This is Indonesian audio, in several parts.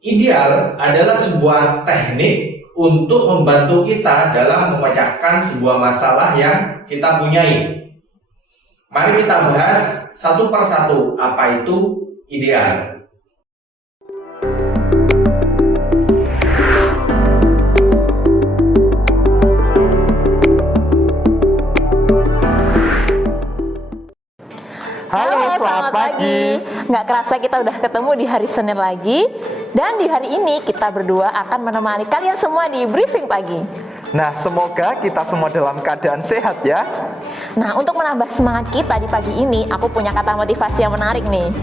Ideal adalah sebuah teknik untuk membantu kita dalam memecahkan sebuah masalah yang kita punyai. Mari kita bahas satu persatu apa itu ideal. Halo, selamat pagi. Nggak kerasa kita udah ketemu di hari Senin lagi. Dan di hari ini kita berdua akan menemani kalian semua di briefing pagi. Nah, semoga kita semua dalam keadaan sehat ya. Nah, untuk menambah semangat kita di pagi ini, aku punya kata motivasi yang menarik nih.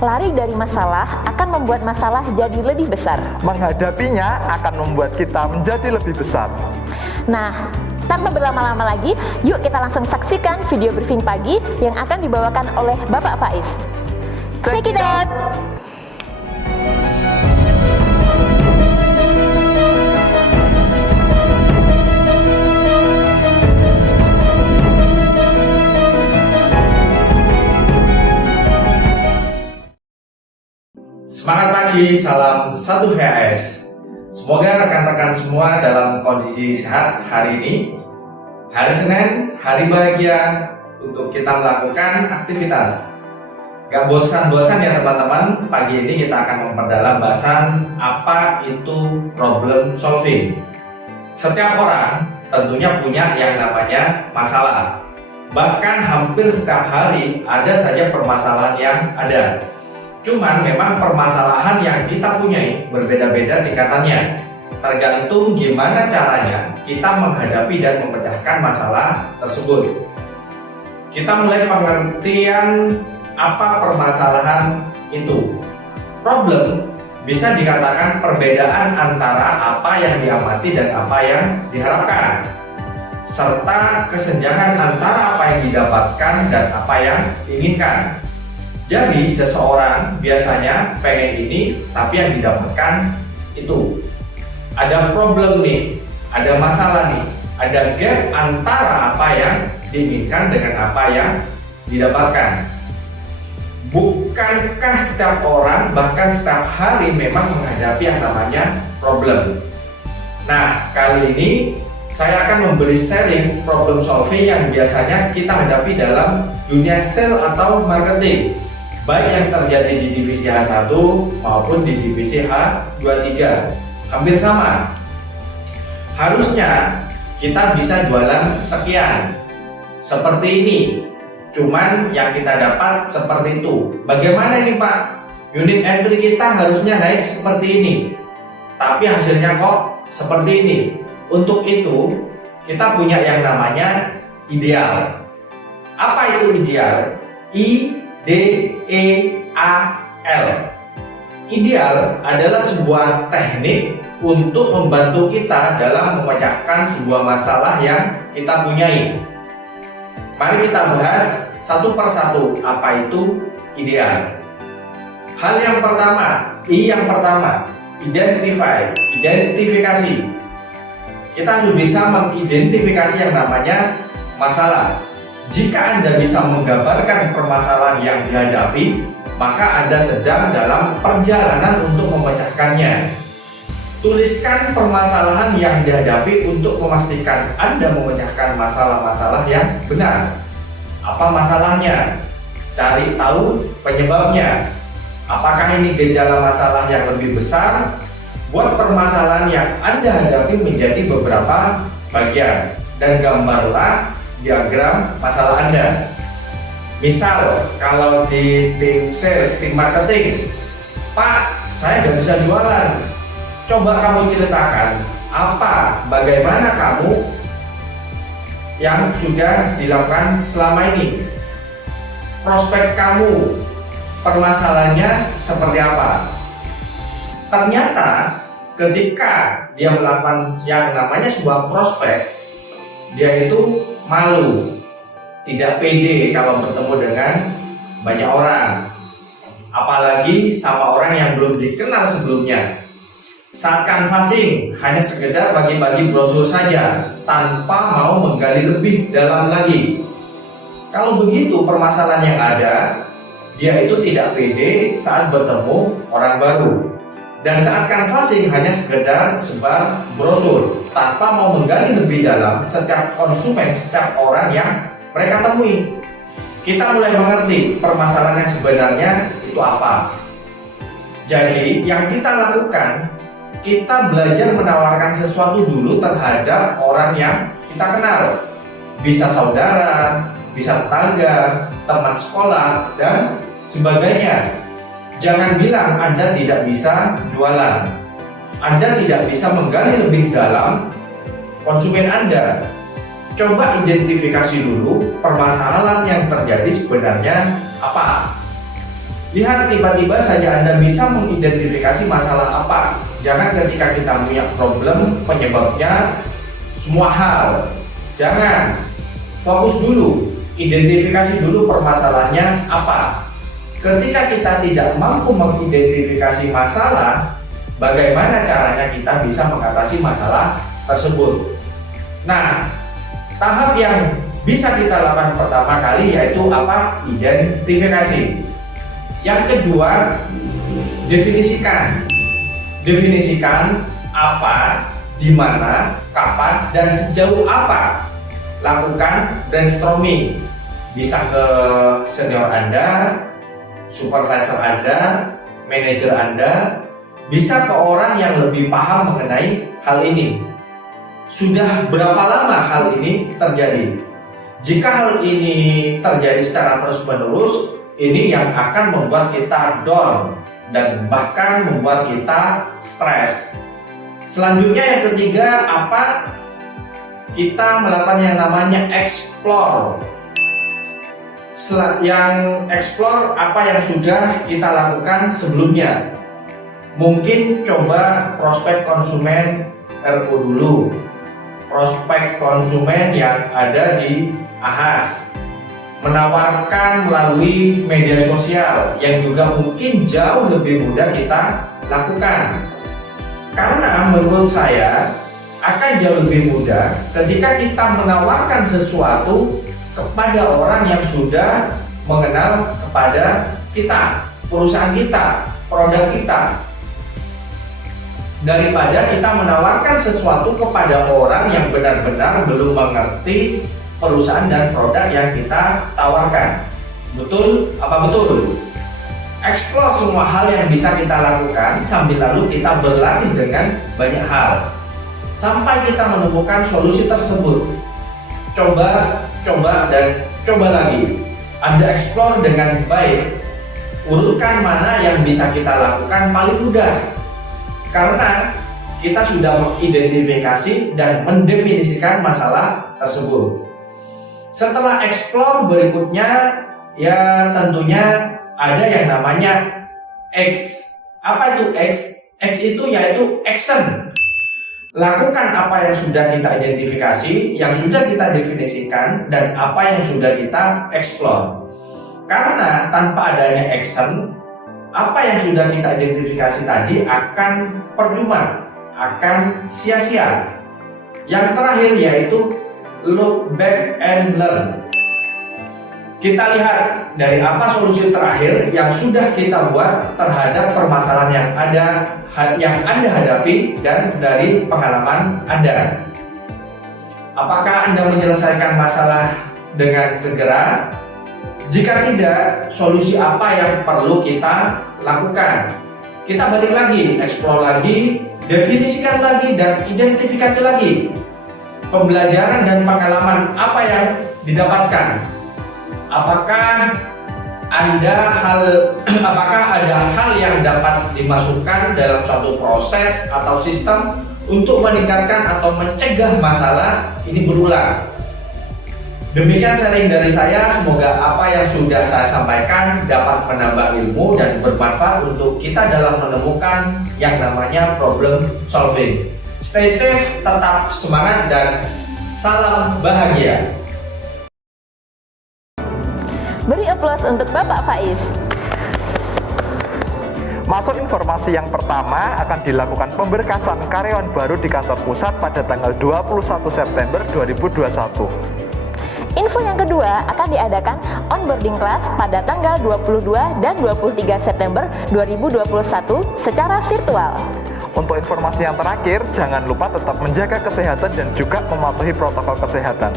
Lari dari masalah akan membuat masalah jadi lebih besar. Menghadapinya akan membuat kita menjadi lebih besar. Nah, tanpa berlama-lama lagi, yuk kita langsung saksikan video briefing pagi yang akan dibawakan oleh Bapak Faiz. Check it out! Semangat pagi, salam 1 VAS. Semoga rekan-rekan semua dalam kondisi sehat hari ini. Hari Senin, hari bahagia untuk kita melakukan aktivitas. Gak bosan-bosan ya teman-teman, pagi ini kita akan memperdalam bahasan apa itu problem solving. Setiap orang tentunya punya yang namanya masalah. Bahkan hampir setiap hari ada saja permasalahan yang ada. Cuman memang permasalahan yang kita punyai berbeda-beda tingkatannya. Tergantung gimana caranya kita menghadapi dan memecahkan masalah tersebut. Kita mulai pengertian apa permasalahan itu. Problem bisa dikatakan perbedaan antara apa yang diamati dan apa yang diharapkan, serta kesenjangan antara apa yang didapatkan dan apa yang diinginkan. Jadi seseorang biasanya pengen ini, tapi yang didapatkan itu. Ada problem nih, ada masalah nih, ada gap antara apa yang diinginkan dengan apa yang didapatkan. Bukankah setiap orang, bahkan setiap hari memang menghadapi yang namanya problem? Nah, kali ini saya akan memberi sharing problem solving yang biasanya kita hadapi dalam dunia sales atau marketing, baik yang terjadi di divisi H1 maupun di divisi H23. Hampir sama. Harusnya kita bisa jualan sekian, seperti ini, cuman yang kita dapat seperti itu. Bagaimana ini Pak? Unit entry kita harusnya naik seperti ini, tapi hasilnya kok seperti ini. Untuk itu kita punya yang namanya ideal. Apa itu ideal? IDEAL. Ideal adalah sebuah teknik untuk membantu kita dalam memecahkan sebuah masalah yang kita punyai. Mari kita bahas satu persatu apa itu ideal. Hal yang pertama, yang pertama, identifikasi. Kita harus bisa mengidentifikasi yang namanya masalah. Jika Anda bisa menggambarkan permasalahan yang dihadapi, maka Anda sedang dalam perjalanan untuk memecahkannya. Tuliskan permasalahan yang dihadapi untuk memastikan Anda memecahkan masalah-masalah yang benar. Apa masalahnya? Cari tahu penyebabnya. Apakah ini gejala masalah yang lebih besar? Buat permasalahan yang Anda hadapi menjadi beberapa bagian dan gambarlah diagram masalah Anda. Misal, kalau di tim sales, tim marketing, Pak, saya nggak bisa jualan. Coba kamu ceritakan bagaimana kamu yang sudah dilakukan selama ini. Prospek kamu, permasalahannya seperti apa? Ternyata ketika dia melakukan yang namanya sebuah prospek, dia itu malu, tidak pede kalau bertemu dengan banyak orang, apalagi sama orang yang belum dikenal sebelumnya. Saat canvassing hanya sekedar bagi-bagi brosur saja tanpa mau menggali lebih dalam lagi. Kalau begitu permasalahan yang ada, dia itu tidak pede saat bertemu orang baru. Dan saat canvassing hanya sekedar sebar brosur tanpa mau menggali lebih dalam setiap konsumen, setiap orang yang mereka temui. Kita mulai mengerti permasalahan yang sebenarnya itu apa. Jadi yang kita lakukan, kita belajar menawarkan sesuatu dulu terhadap orang yang kita kenal. Bisa saudara, bisa tetangga, teman sekolah, dan sebagainya. Jangan bilang Anda tidak bisa jualan. Anda tidak bisa menggali lebih dalam konsumen Anda. Coba identifikasi dulu permasalahan yang terjadi sebenarnya apa. Lihat tiba-tiba saja Anda bisa mengidentifikasi masalah apa. Jangan ketika kita punya problem penyebabnya semua hal. Jangan. Fokus dulu. Identifikasi dulu permasalahannya apa. Ketika kita tidak mampu mengidentifikasi masalah, bagaimana caranya kita bisa mengatasi masalah tersebut? Nah, tahap yang bisa kita lakukan pertama kali yaitu apa? Identifikasi. Yang kedua, definisikan. Definisikan apa, di mana, kapan, dan sejauh apa. Lakukan brainstorming. Bisa ke senior Anda, supervisor Anda, manajer Anda, bisa ke orang yang lebih paham mengenai hal ini. Sudah berapa lama hal ini terjadi? Jika hal ini terjadi secara terus-menerus, ini yang akan membuat kita down dan bahkan membuat kita stres. Selanjutnya yang ketiga apa? Kita melakukan yang namanya explore. Yang explore apa yang sudah kita lakukan sebelumnya. Mungkin coba prospek konsumen RO dulu, prospek konsumen yang ada di Ahas, menawarkan melalui media sosial yang juga mungkin jauh lebih mudah kita lakukan. Karena menurut saya akan jauh lebih mudah ketika kita menawarkan sesuatu kepada orang yang sudah mengenal kepada kita, perusahaan kita, produk kita, daripada kita menawarkan sesuatu kepada orang yang benar-benar belum mengerti perusahaan dan produk yang kita tawarkan. Betul? Apa betul? Explore semua hal yang bisa kita lakukan sambil lalu kita berlatih dengan banyak hal sampai kita menemukan solusi tersebut. Coba dan coba lagi. Anda explore dengan baik. Urutkan mana yang bisa kita lakukan paling mudah. Karena kita sudah mengidentifikasi dan mendefinisikan masalah tersebut. Setelah explore berikutnya ya tentunya ada yang namanya X. Apa itu X? X itu yaitu action. Lakukan apa yang sudah kita identifikasi, yang sudah kita definisikan, dan apa yang sudah kita explore. Karena tanpa adanya action, apa yang sudah kita identifikasi tadi akan percuma, akan sia-sia. Yang terakhir yaitu look back and learn. Kita lihat dari apa solusi terakhir yang sudah kita buat terhadap permasalahan yang Anda hadapi dan dari pengalaman Anda. Apakah Anda menyelesaikan masalah dengan segera? Jika tidak, solusi apa yang perlu kita lakukan? Kita balik lagi, explore lagi, definisikan lagi, dan identifikasi lagi. Pembelajaran dan pengalaman apa yang didapatkan? Apakah ada hal yang dapat dimasukkan dalam suatu proses atau sistem untuk meningkatkan atau mencegah masalah ini berulang? Demikian sharing dari saya, semoga apa yang sudah saya sampaikan dapat menambah ilmu dan bermanfaat untuk kita dalam menemukan yang namanya problem solving. Stay safe, tetap semangat, dan salam bahagia. Beri aplaus untuk Bapak Faiz. Masuk informasi yang pertama, akan dilakukan pemberkasan karyawan baru di kantor pusat pada tanggal 21 September 2021. Info yang kedua, akan diadakan onboarding class pada tanggal 22 dan 23 September 2021 secara virtual. Untuk informasi yang terakhir, jangan lupa tetap menjaga kesehatan dan juga mematuhi protokol kesehatan.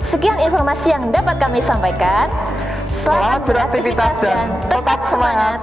Sekian informasi yang dapat kami sampaikan. Selamat beraktivitas dan tetap semangat.